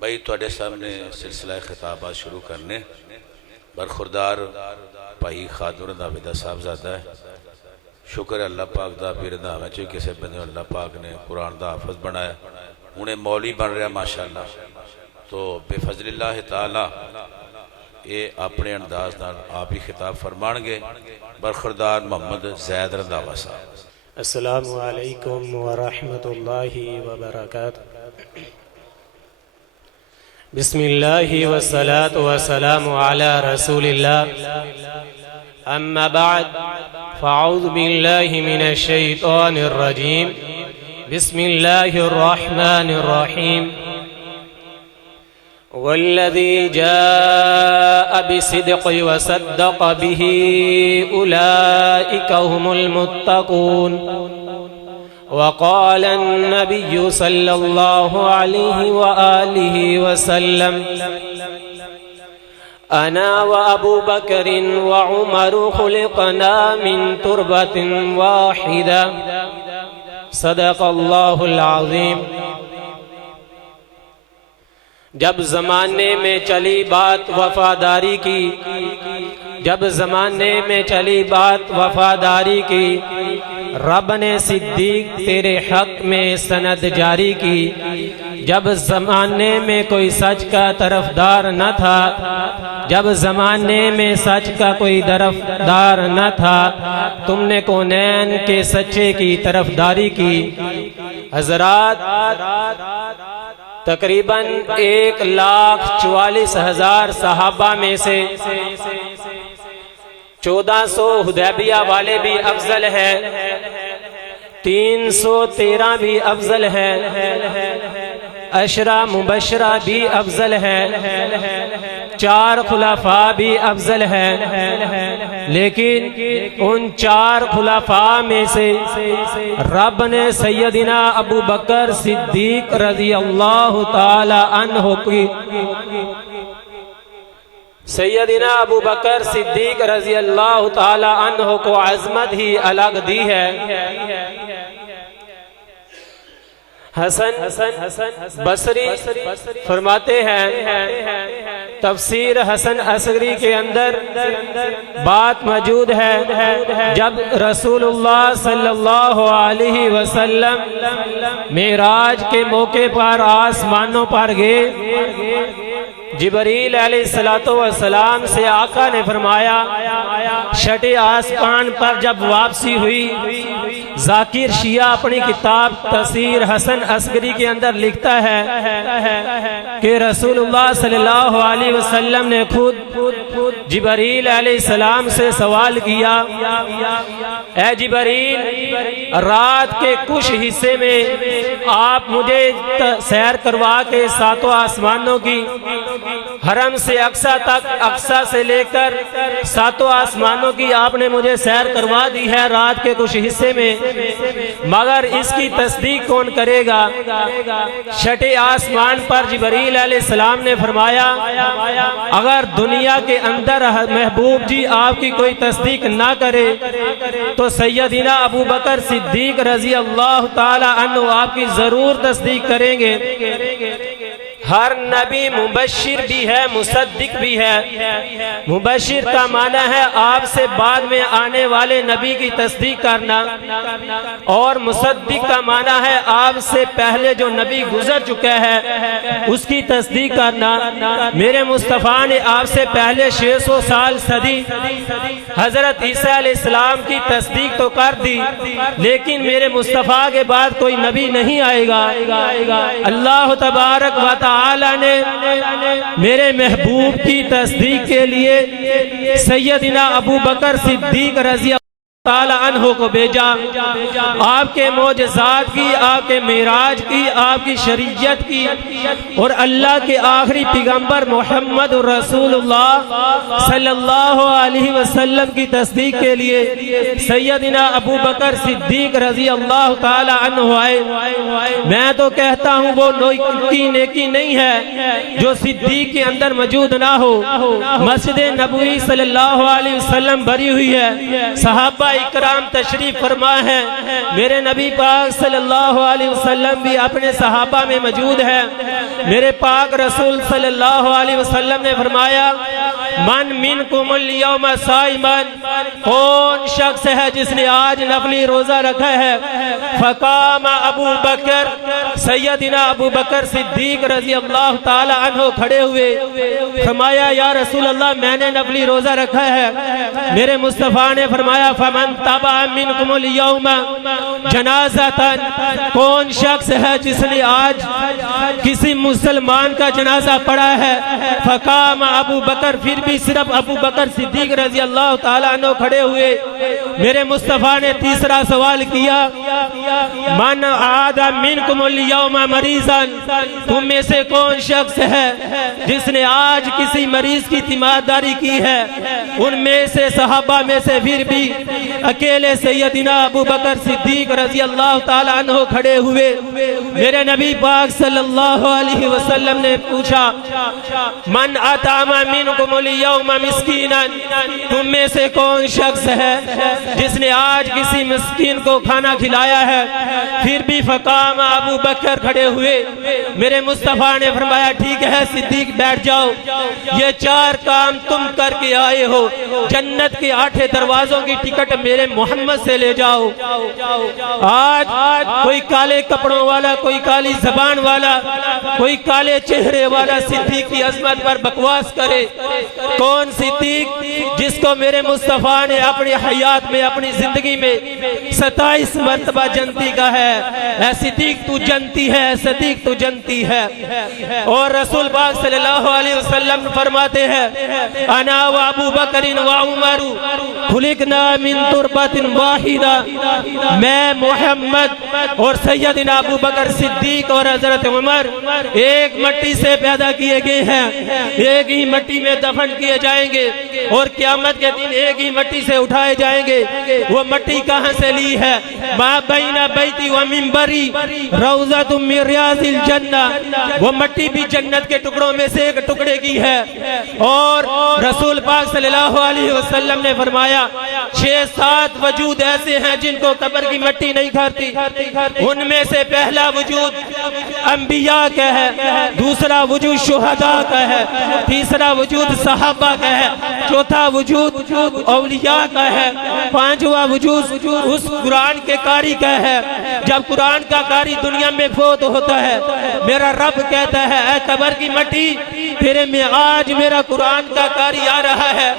भाई तुहाडे सामने सिलसिला खिताबात शुरू करने बरखुरदार भाई खादुर रंधावे साहबजादा है। शुक्र है अल्लाह पाक का भी रंधावे च किसी बंदे अल्लाह पाक ने कुरान का हाफज बनाया, हुणे मौली बन रहा माशाअल्लाह। तो बेफजलिल्लाह ताला ये अपने अंदाज नाल आप ही खिताब फरमाएंगे। बरखुरदार मोहम्मद जैद रंधावा साहब। अस्सलामु अलैकुम व रहमतुल्लाहि व बरकातुहू। बिस्मिल्लाहि वस्सलातु वस्सलामु अला रसूलिल्लाह, अम्मा बाद, फ़अऊज़ु बिल्लाहि मिनश शैतानिर रजीम, बिस्मिल्लाहिर रहमानिर रहीम। वल्लज़ी जाअ बिसिद्क़ि व सद्दक़ बिही उलाइका हुमुल मुत्तक़ून। वक़ाल अन्नबिय्यु सल्लल्लाहु अलैहि व आलिहि वसल्लम, अना व अबू बकरिन व उमरु खुलिक़ना मिन तुरबतिन वाहिदा। सदक़ल्लाहुल अज़ीम। जब ज़माने में चली बात वफादारी की, जब ज़माने में चली बात वफादारी की, रब ने सिद्दीक तेरे हक में सनद जारी की। जब ज़माने में कोई सच का तरफदार न था, जब ज़माने में सच का कोई तरफदार न था, तुमने कौनैन के सच्चे की तरफदारी की। हज़रात, तकरीबन 1,44,000 सहाबा में से 1400 हुदैबिया वाले भी अफजल है, 313 भी अफजल है, अशरा मुबशरा भी अफजल है, 4 खुलाफा भी अफजल है। लेकिन उन 4 खुलाफा में से रब ने सैयदिना अबू बकर सिद्दीक रज़ी अल्लाह ताला अन्हु की, सैयदिना अबू बकर सिद्दीक रज़ी अल्लाह ताला अन्हु को अज़मत ही अलग दी है। हसन बसरी फरमाते हैं, तफसीर हसन असगरी के अंदर बात मौजूद है, जब रसूलुल्लाह सल्लल्लाहु अलैहि वसल्लम मेराज के मौके पर आसमानों पर गए, जिब्रील अलैहिस्सलातु वस्सलाम से आका ने फरमाया, छठे आसमान पर जब वापसी हुई, जाकिर शिया अपनी किताब तफसीर हसन असगरी के अंदर लिखता है कि रसूलुल्लाह सल्लल्लाहु अलैहि वसल्लम ने खुद जिब्रील अलैहिस्सलाम से सवाल किया, ए जिब्रील, रात के कुछ हिस्से में आप मुझे सैर करवा के 7 आसमानों की, हरम से अक्सा तक, अक्सा से लेकर 7 आसमानों की आपने मुझे सैर करवा दी है रात के कुछ हिस्से में, मगर इसकी तस्दीक कौन करेगा। छठे आसमान पर जिब्रील अलैहिस्सलाम ने फरमाया, अगर दुनिया के अंदर महबूब जी आपकी कोई तस्दीक ना करे तो सैयदिना अबू बकर सिद्दीक रज़ी अल्लाह ताला अन्हु आपकी जरूर तस्दीक करेंगे। हर नबी मुबशिर भी है, मुसद्दिक भी है। मुबशिर का माना है आपसे बाद में आने वाले नबी की तस्दीक करना, और मुसद्दिक का माना है आपसे पहले जो नबी गुजर चुका है उसकी तस्दीक करना। मेरे मुस्तफ़ा ने आपसे पहले 600 साल सदी हजरत ईसा अलैहिस्सलाम की तस्दीक तो कर दी, लेकिन मेरे मुस्तफ़ा के बाद कोई नबी नहीं आएगा। अल्लाह तबारक व तआला ने मेरे महबूब की तस्दीक के लिए सैयदिना अबू बकर सिद्दीक रज़ी ताला अन्हो को भेजा। आपके मोजज़ात की, आपके मेराज की, आपकी शरीयत की और अल्लाह के आखिरी पैगंबर मोहम्मद रसूलुल्लाह सल्लल्लाहु अलैहि वसल्लम की तस्दीक के लिए सैयदिना अबू बकर सिद्दीक रज़ी अल्लाह ताला अन्हु आए। मैं तो कहता हूँ वो नेकी नहीं है जो सिद्दीक के अंदर मौजूद ना हो। मस्जिद नबवी सल्लल्लाहु अलैहि वसल्लम भरी हुई है, सहाबा सहाबा इकराम तशरीफ फरमा है। मेरे नबी पाक सल्लल्लाहु अलैहि वसल्लम भी अपने सहाबा में मौजूद है। मेरे पाक रसूल सल्लल्लाहु अलैहि वसल्लम ने फरमाया, मन मिनकुमुल यौमा साइमन, कौन शख्स है जिसने आज नफली रोजा रखा है। फकाम अबू बकर, सैयदना अबू बकर सिद्दीक रजी अल्लाह ताला अन्हो खड़े हुए। फरमाया, या रसूल अल्लाह, मैंने नफली रोजा रखा है। मेरे मुस्तफ़ा ने फरमाया, फमन तबा मिनकुमुल यौमा जनाज़तन, कौन शख्स है जिसने आज किसी मुसलमान का जनाजा पढ़ा है। फकाम अबू बकर, फिर भी सिर्फ अबू बकर सिद्दीक रजी अल्लाह ताला अन्हो खड़े हुए। मेरे मुस्तफ़ा ने तीसरा सवाल किया, मन आदा मिनकुमुल यौमा मरीज़न, तुम में से कौन शख्स है जिसने आज किसी मरीज की तीमारदारी की है। उनमें से सहाबा में से फिर भी अकेले सैयदना अबू बकर सिद्दीक रजी अल्लाह ताला अन्हो खड़े हुए। मेरे नबी पाक सल्लल्लाहु अलैहि वसल्लम ने पूछा, मन अतामा मिनकुमुल यौमा मिस्कीनन, तुम में से कौन शख्स है जिसने आज किसी मिस्कीन को खाना खिलाया है। फिर भी फकाम अबू बकर खड़े हुए। मेरे मुस्तफ़ा ने फरमाया, ठीक है सिद्दीक, बैठ जाओ, ये चार काम तुम करके आए हो, जन्नत के 8 दरवाजों की टिकट मेरे मोहम्मद से ले जाओ। आज कोई काले कपड़ों वाला, कोई काली जबान वाला, कोई काले चेहरे वाला सिद्दीक की अजमत पर बकवास करे। कौन सिद्दीक जिसको मेरे मुस्तफ़ा ने अपनी हयात में, अपनी जिंदगी में 27 मरतबा जनती का है। सिद्दीक तू जनती है, सिद्दीक तू जनती है। और रसूल पाक सल्लल्लाहु अलैहि वसल्लम फरमाते हैं, अना व अबू बकरिन व उमर खुलिकना मिन तुरबतिन वाहिदा, मैं मोहम्मद और सैयदना अबू बकर सिद्दीक और हजरत उमर एक मट्टी से पैदा किए गए हैं, एक ही मट्टी में दफन किए जाएंगे और क़यामत के दिन एक ही मट्टी से उठाए जाएंगे। वो मट्टी कहाँ से ली है? मा बैना बैती व मिंबरी रौज़तुम मिन रियाज़िल जन्ना, वो मट्टी भी जन्नत के टुकड़ों में से एक टुकड़े की है। और रसूल पाक सल्लल्लाहु अलैहि वसल्लम ने फरमाया, 6-7 वजूद ऐसे हैं जिनको कब्र की मट्टी नहीं खाती। उनमें से पहला वजूद अंबिया का है, दूसरा वजूद शुहदा का है, तीसरा वजूद सहाबा का है, चौथा वजूद औलिया का है, पांचवा वजूद उस कुरान के कारी का है। जब कुरान का कारी दुनिया में फोत होता है, मेरा रब कहता है, ऐ कब्र की मट्टी, तेरे में आज मेरा कुरान का कारी आ रहा है।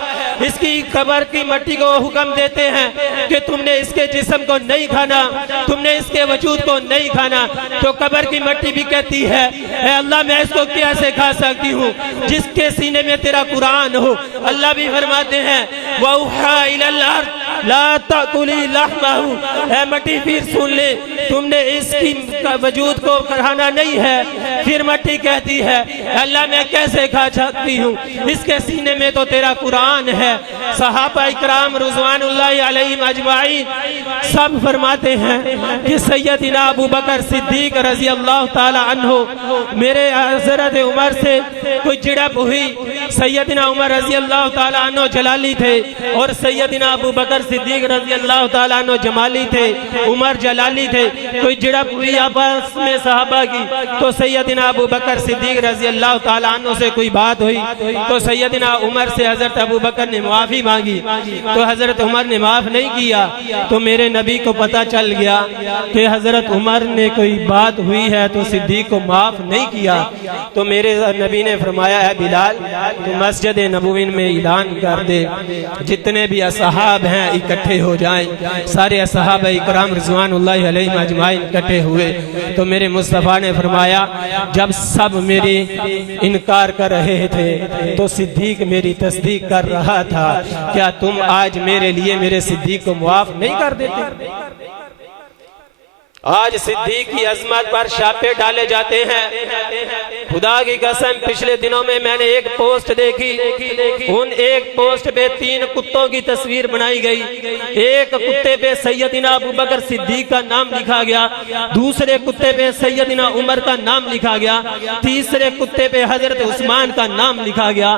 इसकी कब्र की मट्टी को हुक्म देते हैं कि तुमने इसके जिस्म को नहीं खाना, तुमने इसके वजूद को नहीं खाना। तो कब्र की मट्टी भी कहती है, ऐ अल्लाह, मैं इसको कैसे खा सकती हूँ जिसके सीने में तेरा कुरान हो। अल्लाह भी फरमाते हैं, वौहा इलल अर्द ला ताकुली लहमहु, ऐ मट्टी फिर सुन ले, तुमने इसकी वजूद को खाना नहीं है। फिर मट्टी कहती है, अल्लाह, मैं कैसे खा सकती हूँ, इसके सीने में तो तेरा कुरान है। सहाबा इकराम रिज़वानुल्लाहि अलैहिम अजमाइन सब फरमाते हैं कि सैयदना अबू बकर सिद्दीक रजी अल्लाह ताला अन्हो, मेरे हजरत उमर से कोई झड़प हुई। सैयदना उमर रजी अल्लाह ताला अन्हो जलाली थे और सैयदना अबू बकर सिद्दीक रजी अल्लाह ताला अन्हो जमाली थे, उमर जलाली थे। कोई झड़प हुई आपस में सहाबा की, तो सैयदना अबू बकर सिद्दीक रजी अल्लाह ताला अन्हो से कोई बात हुई तो सैयदना उमर से हजरत अबू बकर ने माफी मांगी, तो हजरत उमर ने माफ नहीं किया। तो मेरे नबी को पता चल गया कि हजरत उमर ने कोई बात हुई है तो सिद्दीक को माफ नहीं किया। तो मेरे नबी ने फरमाया, है बिलाल, तो मस्जिद नबवी में ऐलान कर दे, जितने भी असहाब हैं इकट्ठे हो जाएं। सारे असहाब इकराम रिज़वानुल्लाहि अलैहिम अजमाइन इकट्ठे हुए। तो मेरे मुस्तफ़ा ने फरमाया, जब सब मेरी इनकार कर रहे थे तो सिद्दीक मेरी तस्दीक कर रहा था। क्या तुम आज मेरे लिए मेरे सिद्दीक को माफ नहीं कर देते? आज सिद्दीक की अजमत पर छापे डाले जाते हैं, खुदा की कसम पिछले दिनों में मैंने एक पोस्ट देखी, उन एक पोस्ट पे 3 कुत्तों की तस्वीर बनाई गई। एक कुत्ते पे सैयदना अबू बकर सिद्दीक का नाम लिखा गया, दूसरे कुत्ते पे सैयदना उमर का नाम लिखा गया, तीसरे कुत्ते पे हजरत उस्मान का नाम लिखा गया।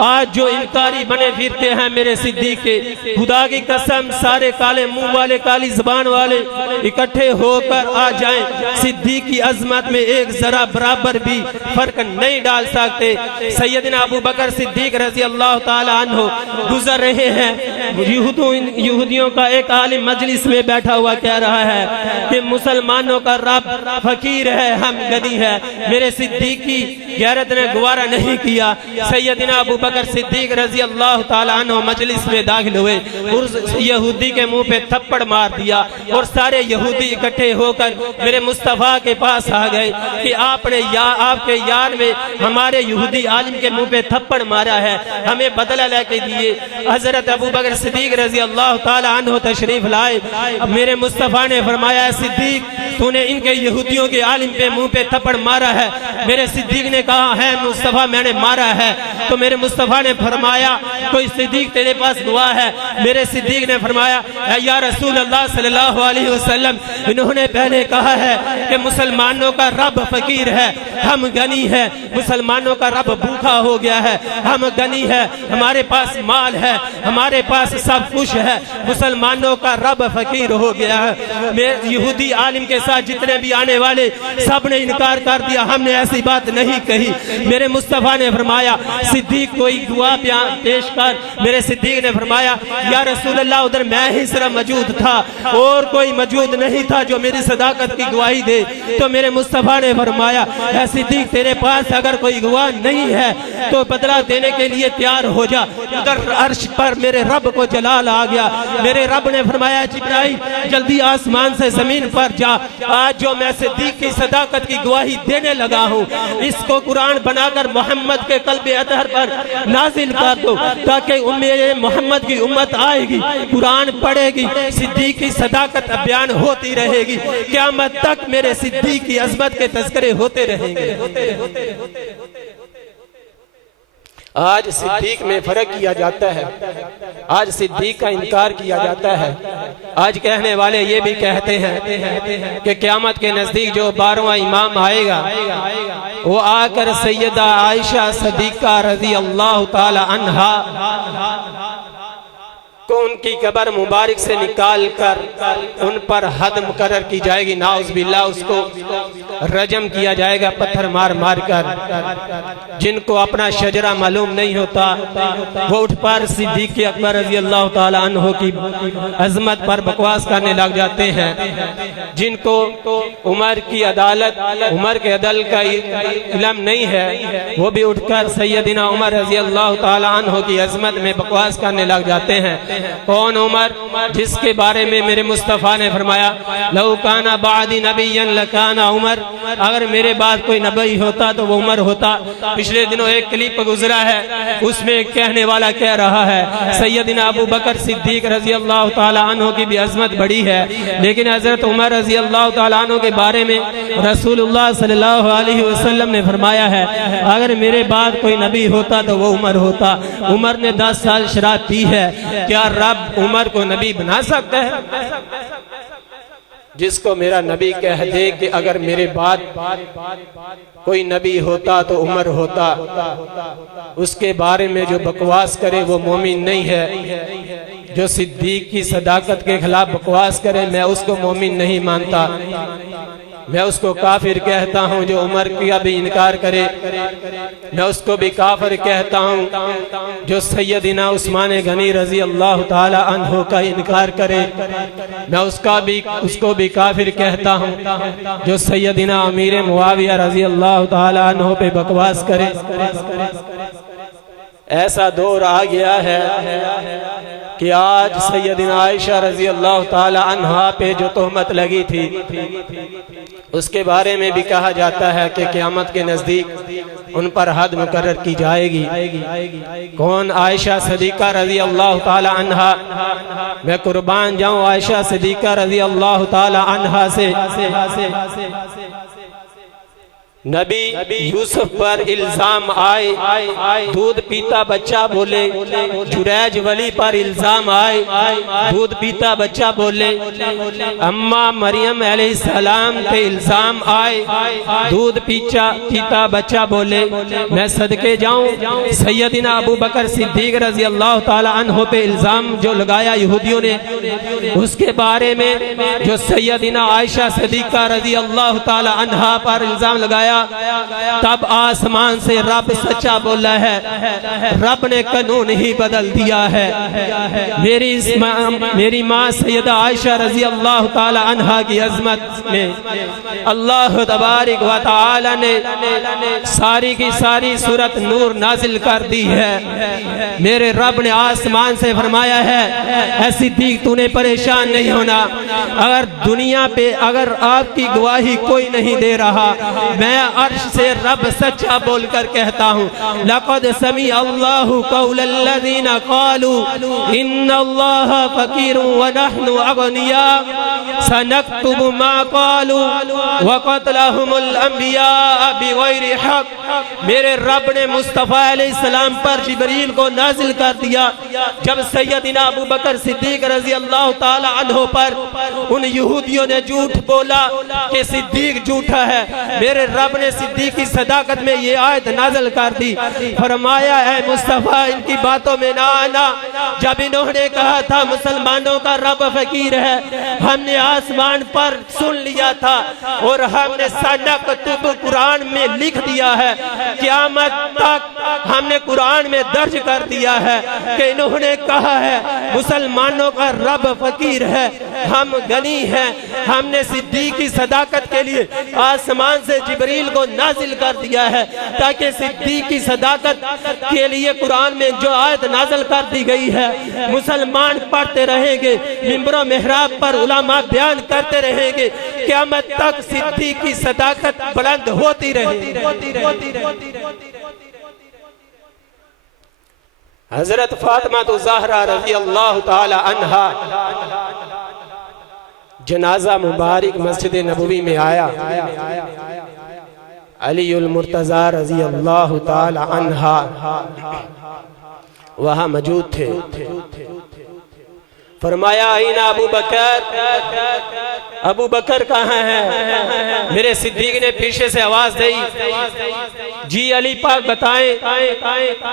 आज जो इनकारी बने फिरते हैं मेरे सिद्दीक के, खुदा की कसम सारे काले मुंह वाले काली जुबान वाले इकट्ठे होकर आ जाएं, सिद्दीक की अजमत में एक जरा बराबर भी फर्क नहीं डाल सकते। सैयदना अबू बकर सिद्दीक रजी अल्लाह ताला अन्हु गुजर रहे हैं, यहूदियों का एक आलिम मजलिस में बैठा हुआ कह रहा है कि मुसलमानों का रब फकीर है, हम गनी है। मेरे सिद्दीक की गैरत ने गुवारा नहीं किया। सैयदना अबू बकर सिद्दीक रजी अल्लाह ताला अन्हु मजलिस में दाखिल हुए, उस यहूदी के मुंह पे थप्पड़ मार दिया और सारे यहूदी इकट्ठे होकर मेरे मुस्तफा के पास आ गए कि आपने आपके यार में हमारे यहूदी आलिम के मुंह पे थप्पड़ मारा है, हमें बदला लेके दिए। हजरत अबू बकर सिद्दीक रजी अल्लाह ताला अन्हु तशरीफ लाए। मेरे मुस्तफा ने फरमाया, सिद्दीक तूने इनके यहूदियों के आलिम पे मुंह पे थप्पड़ मारा है। मेरे सिद्दीक ने कहा है मुस्तफा मैंने मारा है। तो मेरे मुस्तफा ने फरमाया, कोई सिद्दीक तेरे पास गवाह है? मेरे सिद्दीक ने फरमाया, या रसूल अल्लाह सल्लल्लाहु अलैहि वसल्लम, इन्होंने पहले कहा है कि मुसलमानों का रब फकीर है, हम गनी है। मुसलमानों का रब भूखा हो गया है, हम गनी है, हमारे पास माल है, हमारे पास सब कुछ है। मुसलमानों का रब फकीर हो गया है। मेरे यहूदी आलिम के साथ जितने भी आने वाले सब ने इनकार कर दिया, हमने ऐसी बात नहीं कही। मेरे मुस्तफा ने फरमाया, सिद्दीक कोई गवाह पेश कर। मेरे सिद्दीक ने फरमाया, या रसूल अल्लाह उधर मैं ही सिर्फ मौजूद था और कोई मौजूद नहीं था जो मेरी सदाकत की गवाही दे। तो मेरे मुस्तफा ने फरमाया, सिद्दीक तेरे पास अगर कोई गवाह नहीं है तो बदला देने के लिए तैयार हो जा। उधर अर्श पर मेरे रब को जलाल आ गया। मेरे रब ने फरमाया, जिब्राइल जल्दी आसमान से जमीन पर जा, आज जो मैं सिद्दीक की सदाकत की गवाही देने लगा हूँ इसको कुरान बनाकर मोहम्मद के कल्बे अतहर पर नाजिल कर दो, ताकि मोहम्मद की उम्मत आएगी, कुरान पढ़ेगी, सिद्दीक की सदाकत बयान होती रहेगी, क़यामत तक मेरे सिद्दीक की अज़मत के तज़किरे होते रहेंगे। आज सिद्दीक में फर्क किया जाता है, आज सिद्दीक का इनकार किया जाता है। आज कहने वाले ये भी कहते हैं कि क़यामत के नजदीक जो 12वां इमाम आएगा वो आकर सैयदा आयशा सिद्दीका रज़ी अल्लाह ताला अन्हा को उनकी कब्र मुबारक से निकाल कर उन पर हद मुकर्रर की जाएगी, नाउज़ बिल्लाह, उसको रजम किया जाएगा पत्थर मार मार कर। जिनको अपना शजरा मालूम नहीं होता वो उठ पर सिद्दीक अकबर रज़ी अल्लाह ताला अन्हु की अजमत पर बकवास करने लग जाते हैं। जिनको उमर की अदालत, उमर के अदल का इल्म नहीं है वो भी उठकर सैयदना उमर रज़ी अल्लाह ताला अन्हु की अजमत में बकवास करने लग जाते हैं। कौन उमर? जिसके बारे में मेरे मुस्तफा ने फरमाया, लौ काना बादी नबिय्यन लकाना उमर, अगर मेरे बाद कोई नबी होता तो वो उमर होता। पिछले दिनों एक क्लिप गुजरा है, उसमें कहने वाला कह रहा है सैयदना अबू बकर सिद्दीक रजी अल्लाह ताला अन्हु की भी अजमत बड़ी है, लेकिन हजरत उमर रजी अल्लाह ताला अन्हु के बारे में रसूलुल्लाह सल्लल्लाहु अलैहि वसल्लम ने फरमाया है, अगर मेरे बाद कोई नबी होता तो वो उमर होता। उमर ने 10 साल शराब पी है, क्या रब उमर को नबी बना सकता है? जिसको मेरा नबी कह दे कि अगर मेरे बाद कोई नबी होता तो उमर होता, उसके बारे में जो बकवास करे वो मोमिन नहीं है। जो सिद्दीक की सदाकत के खिलाफ बकवास करे मैं उसको मोमिन नहीं मानता, मैं उसको काफिर कहता हूँ। जो उमर का भी इनकार करे मैं उसको भी काफिर कहता हूँ। जो सैयदना उस्मान गनी रजी अल्लाह ताला अन्हु का इनकार करे मैं उसको भी काफिर कहता हूँ। जो सैयदना अमीर मुआविया रजी अल्लाह ताला अन्हु पे बकवास करे, ऐसा दौर आ गया है कि आज सैयदना आयशा रजी अल्लाह ताला अन्हा पे जो तोहमत लगी थी उसके बारे में भी कहा जाता है कि क़यामत के नजदीक उन पर हद मुकर्रर की जाएगी। कौन? आयशा सिद्दीका रजी अल्लाह ताला अन्हा। मैं कुर्बान जाऊं आयशा सिद्दीका रजी अल्लाह ताला अन्हा से। नबी यूसुफ पर इल्जाम आए, दूध पीता बच्चा बोले। जुरैज वली पर इल्जाम आए, दूध पीता बच्चा बोले। अम्मा मरियम अलैहिस्सलाम पे इल्जाम आए, दूध पीता बच्चा बोले। मैं सदके जाऊं, सैयदना अबू बकर सिद्दीक रजी अल्लाह ताला अन्हो पे इल्जाम जो लगाया यहूदियों ने, उसके बारे में जो सैयदना आयशा सिद्दीका रजी अल्लाह ताला अन्हा पर इल्जाम लगाया, तब आसमान से रब सच्चा बोला है, रब ने कानून ही बदल दिया है। मेरी माँ सैयदा आयशा रजी अल्लाह ताला अन्हा की अजमत में अल्लाह तबारक व तआला ने सारी की सारी सूरत नूर नाजिल कर दी है। मेरे रब ने आसमान से फरमाया है, ऐ सिद्दीक तूने परेशान नहीं होना। अगर दुनिया पे अगर आपकी गवाही कोई नहीं दे रहा, मैं अर्श से रब सच्चा बोलकर कहता हूँ, लक़द समी अल्लाहु क़ौलल्लज़ीना क़ालू इन्नल्लाह फ़क़ीरुन व नहनु अग़निया सनक्तुबु मा क़ालू व क़त्लहुमुल अंबिया बिग़ैरि हक़। मेरे रब ने मुस्तफ़ा अलैहिस्सलाम पर जिब्रील को नाजिल कर दिया। जब सैयदना अबू बकर सिद्दीक रज़ी अल्लाह ताला अन्हो पर उन यहूदियों ने झूठ बोला कि सिद्दीक झूठा है, मेरे रब ने सिद्दीक की सदाकत में ये आयत नाज़िल कर दी। फरमाया है मुस्तफ़ा इनकी बातों में ना आना। जब इन्होंने कहा था मुसलमानों का रब फकीर है, हमने आसमान पर सुन लिया था और हमने सनक्तुब कुरान में लिख दिया है, क़यामत तक हमने कुरान में दर्ज कर दिया है कि इन्होंने कहा है मुसलमानों का रब फकीर है, हम गनी हैं। हमने सिद्दीक की सदाकत के लिए आसमान से जिब्रील को नाजिल कर दिया है ताकि सिद्दीक की सदाकत के लिए कुरान में जो आयत नाजिल कर दी गई है मुसलमान पढ़ते रहेंगे, मिंबरों मेहराब पर उलमा बयान करते रहेंगे, क़यामत तक सिद्दीक की सदाकत बुलंद होती रहेगी। हजरत फातिमा तो ज़हरा रज़ी अल्लाह ताला अन्हा जनाजा मुबारक मस्जिद नबवी में आया। अलीउल मुर्तज़ा रज़ी अल्लाह ताला अन्हा वहाँ मौजूद थे। फरमाया आईना अबू बकर, अबू बकर कहाँ है? मेरे सिद्दीक ने पीछे से आवाज दी, जी अली पाक बताएं।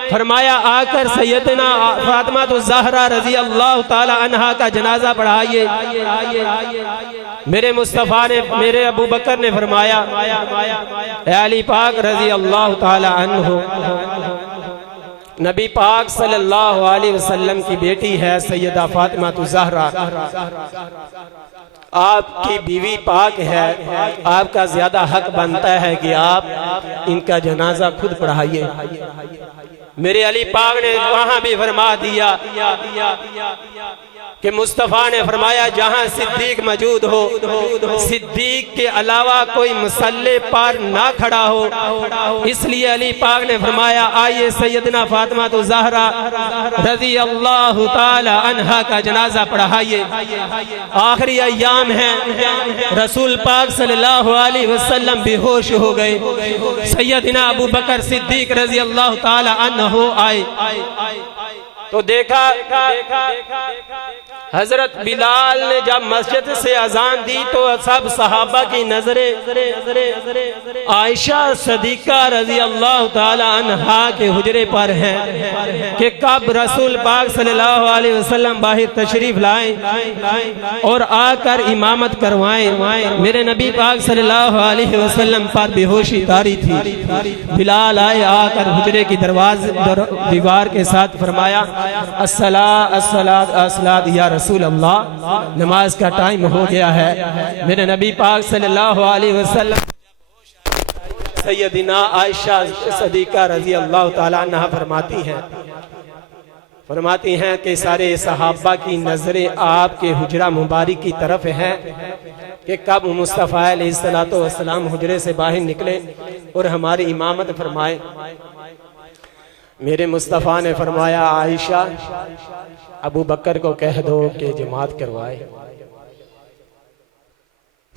फरमाया आकर सैयदना फातिमा तो ज़हरा रज़ी अल्लाह ताला अन्हा का जनाजा पढ़ाइए। मेरे मुस्तफ़ा ने, मेरे अबू बकर ने फरमाया, अली पाक रज़ी अल्लाह ताला अन्हु नबी पाक सल्लल्लाहु अलैहि वसल्लम की बेटी है सैयदा फातिमा तो ज़हरा, आपकी बीवी पाक है, आपका ज्यादा हक बनता है कि आप इनका जनाजा खुद पढ़ाइए। मेरे अली पाक ने वहां भी फरमा दिया कि मुस्तफ़ा ने फरमाया जहां सिद्दीक मौजूद हो, सिद्दीक के अलावा कोई मुसल्ले पर ना खड़ा हो। इसलिए अली पाक ने फरमाया आइए सैयदना फातिमा तो ज़हरा रज़ी अल्लाह ताला अन्हा का जनाजा पढ़ाइए। आखिरी अय्याम है, रसूल पाक सल्लल्लाहु अलैहि वसल्लम बेहोश हो गए। सैयदना अबू बकर सिद्दीक रज़ी अल्लाह ताला अन्हु आए तो देखा हजरत बिलाल ने जब मस्जिद से अजान दी तो सब सहाबा की नजरें आयशा सदीका रजी अल्लाह ताला अन्हा के हुजरे पर हैं कि कब रसूल पाक सल्लल्लाहु अलैहि वसल्लम बाहर तशरीफ लाएं और आकर इमामत करवाएं। मेरे नबी पाक सल्लल्लाहु अलैहि वसल्लम पर बेहोशी तारी थी। बिलाल आए, आकर हुजरे की दीवार के साथ फरमाया अस्सलात या रसूल अल्लाह, नमाज का टाइम हो गया है। मेरे नबी पाक सल्लल्लाहु अलैहि वसल्लम सैयदना आयशा सदीका रजी अल्लाह ताला अन्हा फरमाती हैं कि सारे सहाबा की नजरें आपके हुजरा मुबारक की तरफ हैं कि कब मुस्तफ़ा अलैहिस्सलातु वस्सलाम हुजरे से बाहर निकले और हमारी इमामत फरमाए। मेरे मुस्तफ़ा ने फरमाया आयशा अबू बकर को कह दो कि जमात करवाए।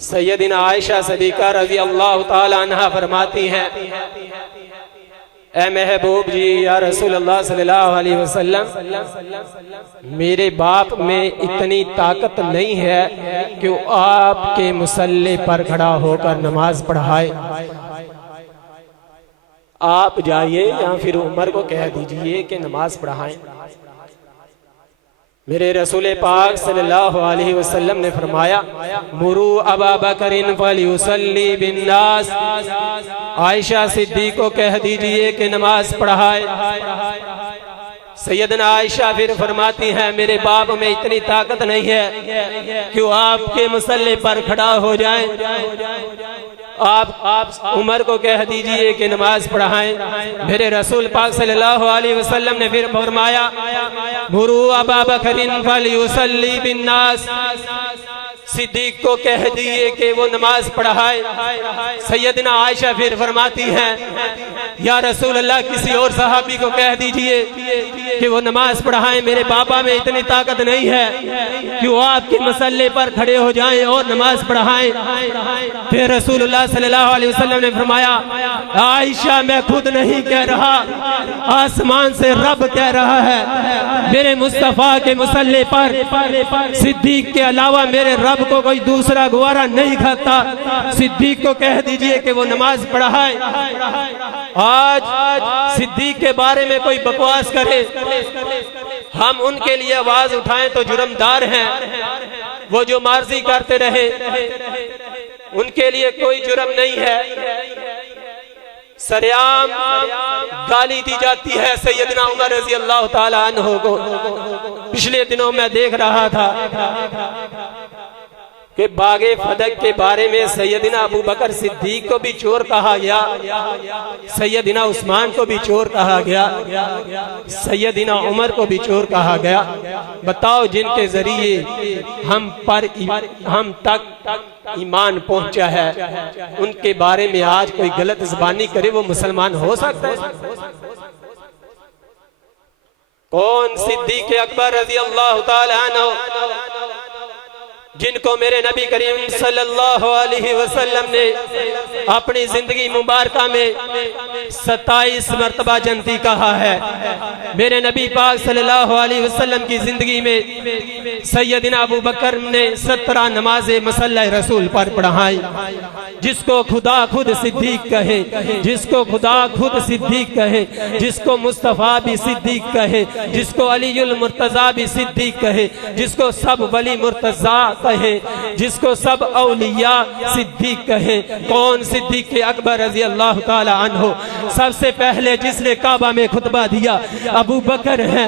सैयदना आयशा सिद्दीक़ा रज़ी अल्लाह ताला अन्हा फरमाती हैं, ए महबूब जी या रसूल अल्लाह सल्लल्लाहु अलैहि वसल्लम, मेरे बाप में इतनी ताकत नहीं है कि वो आपके मुसल्ले पर खड़ा होकर नमाज पढ़ाए। आप जाइए या फिर उमर को कह दीजिए कि नमाज पढ़ाएं। मेरे रसूल पाक सल्लल्लाहु अलैहि वसल्लम ने फरमाया, मुरू अबा बकरिन फलियुसल्ली बिन्नास, आयशा सिद्दीक़ को कह दीजिए कि नमाज पढ़ाए। सैयदना आयशा फिर फरमाती हैं, मेरे बाप में इतनी ताकत नहीं है कि वो आपके मुसल्ले पर खड़ा हो जाए। आप उमर को कह दीजिए कि नमाज पढ़ाएं। मेरे रसूल पाक सल्लल्लाहु अलैहि वसल्लम ने फिर फरमाया, मुरू अबा बकरिन फलियुसल्ली बिन्नास, सिद्दीक को कह दिए कि वो नमाज पढ़ाए। सैयदना आयशा फिर फरमाती हैं, या रसूल अल्लाह किसी और सहाबी को कह दीजिए कि वो नमाज पढ़ाएं, मेरे बाबा में इतनी ताकत नहीं है कि वो आपके मसल्ले पर खड़े हो जाएं और नमाज पढ़ाएं। फिर रसूलुल्लाह सल्लल्लाहु अलैहि वसल्लम ने फरमाया, आयशा मैं खुद नहीं कह रहा, आसमान से रब कह रहा है, मेरे मुस्तफा के मुसल्ले पर सिद्दीक के अलावा मेरे रब को कोई दूसरा गवारा नहीं खाता। सिद्दीक को कह दीजिए कि वो नमाज पढ़ाए। आज सिद्दीक के बारे में कोई बकवास करे, हम उनके लिए आवाज उठाएं तो जुर्मदार हैं। वो जो मर्जी करते रहे, उनके लिए कोई जुर्म नहीं है। सरेआम गाली दी जाती है सैयदना उमर रज़ी अल्लाह ताला अन्हु को। पिछले दिनों मैं देख रहा था कि बागे फदक के बारे में सैयदना अबू बकर सिद्दीक को भी चोर कहा गया, सैयदना उस्मान को भी चोर कहा गया, सैयदना उमर को भी चोर कहा गया। बताओ, जिनके जरिए हम तक ईमान पहुंचा है, उनके बारे में आज कोई गलत ज़बानी करे, वो मुसलमान हो सकता है? कौन? सिद्दीक अकबर रज़ी अल्लाह ताला अन्हु, जिनको मेरे नबी करीम सल्लल्लाहु अलैहि वसल्लम ने अपनी जिंदगी मुबारका में 27 मरतबा जन्नती कहा है। मेरे नबी पाक सल्लल्लाहु अलैहि वसल्लम की जिंदगी में सैयदना अबू बकर ने 17 नमाज़े मसल्ला रसूल पर पढ़ाई। जिसको खुदा खुद सिद्दीक कहे, जिसको खुदा खुद सिद्दीक कहे, जिसको मुस्तफ़ा भी सिद्दीक कहे, जिसको अलीयुल मुर्तज़ा भी सिद्दीक कहे, जिसको सब वली मुर्तज़ा कहे, जिसको सब औलिया सिद्दीक कहे। कौन? सिद्दीक के अकबर रज़ी अल्लाह ताला अन्हु। सबसे पहले जिसने काबा में खुतबा दिया अबू बकर है।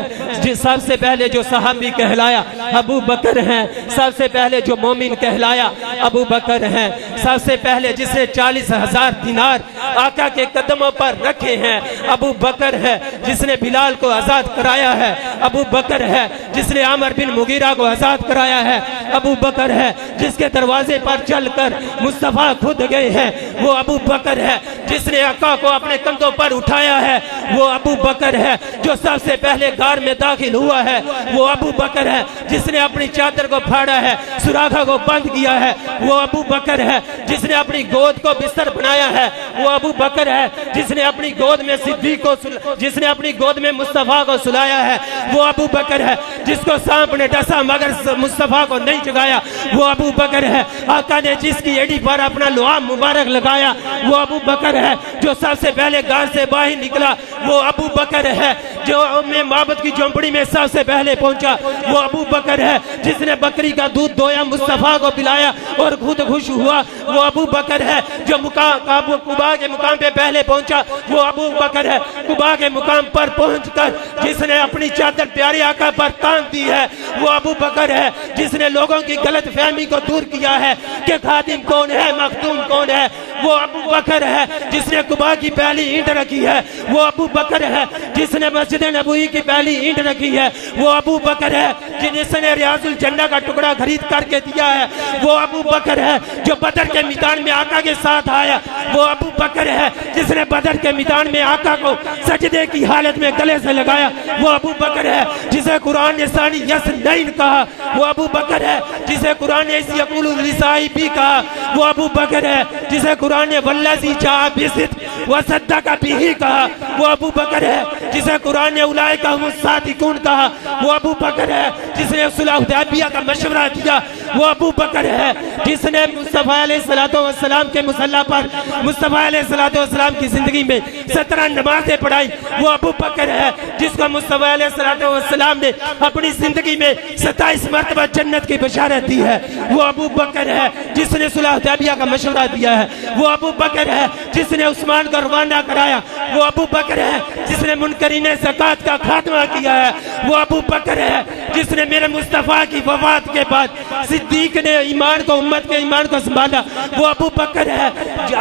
सबसे पहले जो सहाबी कहलाया अबू बकर है। सबसे पहले जो मोमिन कहलाया अबू बकर है। सबसे पहले जिसने 40,000 दिनार आका के कदमों पर रखे हैं अबू बकर है। जिसने बिलाल को आजाद कराया है अबू बकर है। जिसने आमर बिन मुगीरा को आजाद कराया है अबू बकर है। जिसके दरवाजे पर चलकर मुस्तफा खुद गए हैं वो अबू बकर है। जिसने आका को अपने कंधों पर उठाया है वो अबू बकर है। जो सबसे पहले गार में दाखिल हुआ है वो अबू बकर है। जिसने अपनी चादर को फाड़ा है, सुराखा को बंद किया है, वो अबू बकर है। जिसने अपनी गोद को बिस्तर बनाया है वो अबू बकर है। जिसने अपनी गोद में सिद्दीक को जिसने अपनी गोद में मुस्तफा को सुलाया है वो अबू बकर है। जिसको सांप ने डसा मगर मुस्तफा को नहीं जगाया वो अबू बकर है। आका ने जिसकी एड़ी पर अपना लोहा मुबारक लगाया वो अबू बकर है। जो सबसे पहले गार से बाहर निकला वो अबू बकर है। जो में माबद की झोंपड़ी में सबसे पहले पहुंचा वो अबू बकर है। जिसने बकरी का दूध दोया मुस्तफा को पिलाया और खुद खुश हुआ वो अबू बकर है। जो कुबा के मुकाम पे पहले पहुंचा वो अबू बकर है। कुबा के मुकाम पर पहुंचकर जिसने अपनी चादर प्यारे आका पर तान दी है वो अबू बकर है। जिसने लोगों की गलत फहमी को दूर किया है कि खादिम कौन है, मखदूम कौन है, वो अबू बकर है जिसने कुबा की पहली ईंट रखी है, वो अबू बकर है जिसने मस्जिद नबवी की पहली ईंट रखी है, वो अबू बकर है जिसने रियाजुल जन्नह का टुकड़ा खरीद करके दिया है, वो अबू बकर है जो बदर के मैदान में आका के साथ आया, वो अबू बकर है जिसने बदर के मैदान में आका को सजदे की हालत में गले से लगाया, वो अबू बकर है जिसे कुरान ने सानी यसनैन कहा, वो अबू बकर है जिसे कुरान ने यक़ूलु लिसाई भी कहा, वो अबू बकर है जिसे कुरान ने वल्लज़ी जाअ बिसिद्क़ व सद्दक़ बिही कहा, वो अबू बकर है जिसे कुरान ने उलाइका हुमुस सादिक़ून कहा, वो अबू बकर है जिसने सुलह हुदैबिया का मशवरा किया, वो अबू बकर है जिसने मुस्तफ़ा अलैहिस्सलातु वस्सलाम के मुसल्ला पर मुस्तफ़ा अलैहिस्सलातु वस्सलाम की जिंदगी में 17 नमाजें पढ़ाई, वो अबू बकर है जिसको मुस्तफ़ा अलैहिस्सलातु वस्सलाम ने अपनी जिंदगी में 27 मरतबा जन्नत की बशारत दी है, वो अबू बकर है जिसने सुलह हुदैबिया का मशवरा दिया है, वो अबू बकर है जिसने उस्मान को रवाना कराया, वो अबू बकर है जिसने मुनकरीने ज़कात का खात्मा किया है, वो अबू बकर है जिसने मेरे मुस्तफ़ा की वफात के बाद सिद्दीक ने ईमान को उम्मत के ईमान को संभाला, वो अबू बकर है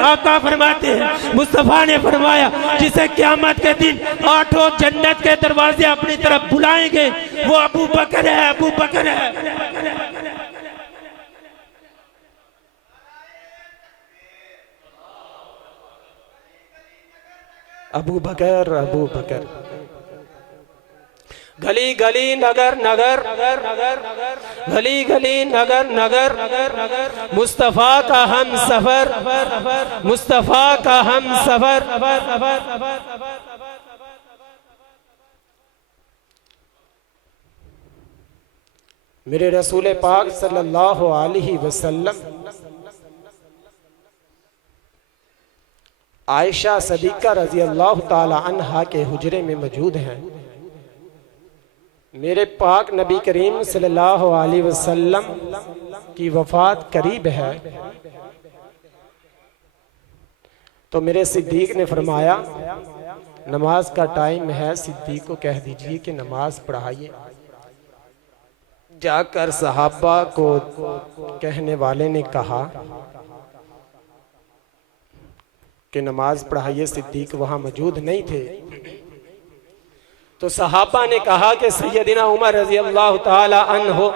आका फरमाते हैं मुस्तफ़ा ने फरमाया जिसे क़यामत के दिन 8 जन्नत के दरवाजे अपनी तरफ बुलाएंगे, वो अबू बकर है, अबू बकर है। अबू बकर, अबू बकर। गली गली नगर नगर गली गली नगर नगर मुस्तफ़ा का हम सफर, मुस्तफ़ा का हम सफर। मेरे रसूल पाक सल्लल्लाहु अलैहि वसल्लम आयशा सदीका रजी अल्लाह ताला अन्हा के हुजरे में मौजूद हैं। मेरे पाक नबी करीम सल्लल्लाहु अलैहि वसल्लम की वफात करीब है, तो मेरे सिद्दीक ने फरमाया नमाज का टाइम है, सिद्दीक को कह दीजिए कि नमाज पढ़ाइए। जाकर सहाबा को कहने वाले ने कहा कि नमाज पढ़ाइए, सिद्दीक वहां मौजूद नहीं थे। तो सहाबा ने कहा कि सैयदना उमर रजी अल्लाह ताला अन्हो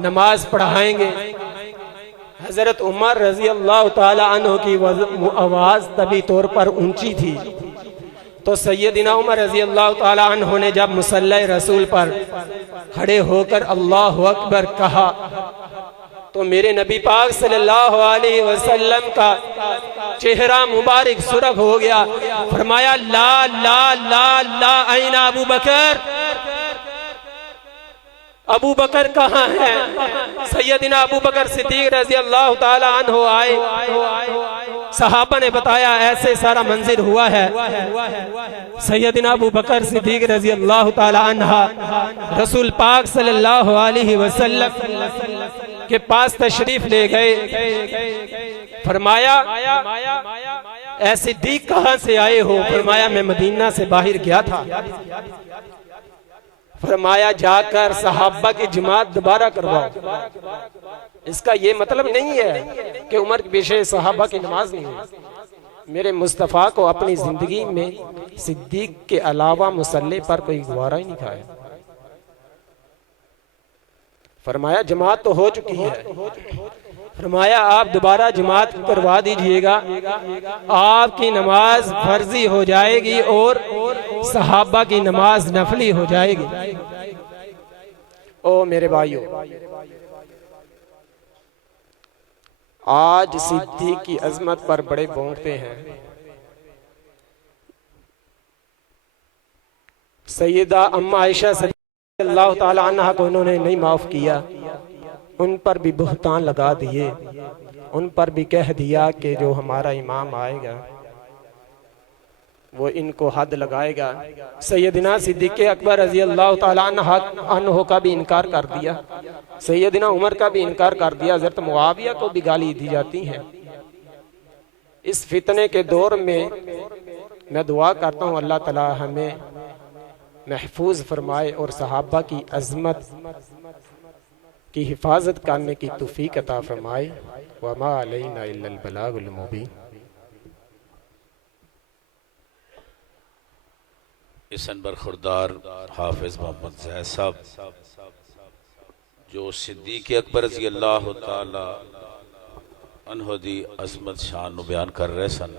नमाज पढ़ाएंगे। हजरत उमर रजी अल्लाह ताला अन्हो की आवाज तभी तौर पर ऊंची थी, तो सैयदना उमर रजी अल्लाह ताला अन्हो ने जब मुसल्ला रसूल पर खड़े होकर अल्लाहु अकबर कहा, तो मेरे नबी पाक सल्लल्लाहु अलैहि वसल्लम का चेहरा मुबारक सुर्ख हो गया। फरमाया ला ला ला ला ऐना अबू बकर, अबू बकर कहाँ है? सैयदना अबू बकर सिद्दीक रजी अल्लाह ताला अन्हु आए। सहाबा ने बताया ऐसे सारा मंजिर हुआ है। सैयदना अबू बकर सिद्दीक रजी अल्लाह ताला अन्हा रसूल पाक सल्लल्लाहु अलैहि वसल्लम के पास तशरीफ ले गए। फरमाया ऐ सिद्दीक कहाँ से आए हो? फरमाया मैं मदीना से बाहर गया था। फरमाया जाकर सहाबा की जमात दोबारा करवाओ। इसका ये मतलब नहीं है कि उमर के पीछे सहाबा की नमाज नहीं हुई। मेरे मुस्तफ़ा को अपनी जिंदगी में सिद्दीक के अलावा मुसल्ले पर कोई गवारा ही नहीं खाया। फरमाया जमात तो हो चुकी है। फरमाया आप दोबारा जमात करवा दीजिएगा, आपकी नमाज फर्जी हो जाएगी और सहाबा की नमाज नफली हो जाएगी। ओ मेरे भाइयों, आज सिद्दीक की अजमत पर बड़े भौंकते हैं। सैयदा अम्मा आयशा अल्लाह ताला अन्हा को उन्होंने नहीं माफ किया, उन पर भी बुहतान लगा दिए, उन पर भी कह दिया कि जो हमारा इमाम आएगा वो इनको हद लगाएगा। सैयदना सिद्दीक़ अकबर रजी अल्लाह ताला अन्हु का भी इनकार कर दिया, सैयदना उमर का भी इनकार कर दिया, हज़रत मुआविया को भी गाली दी जाती है। इस फितने के दौर में मैं दुआ करता हूँ अल्लाह ताला हमें महफूज फरमाए और सहाबा की अजमत की हिफाजत करने की तौफीक अता फरमाए। वमा अलैना इल्लल बलागुल मुबीन। इस बरखुरदार हाफिज मोहम्मद जैद साहब जो सिद्दीक़ अकबर रज़ी अल्लाह तआला अन्हु दी अज़मत शान नु बयान कर रहे सन।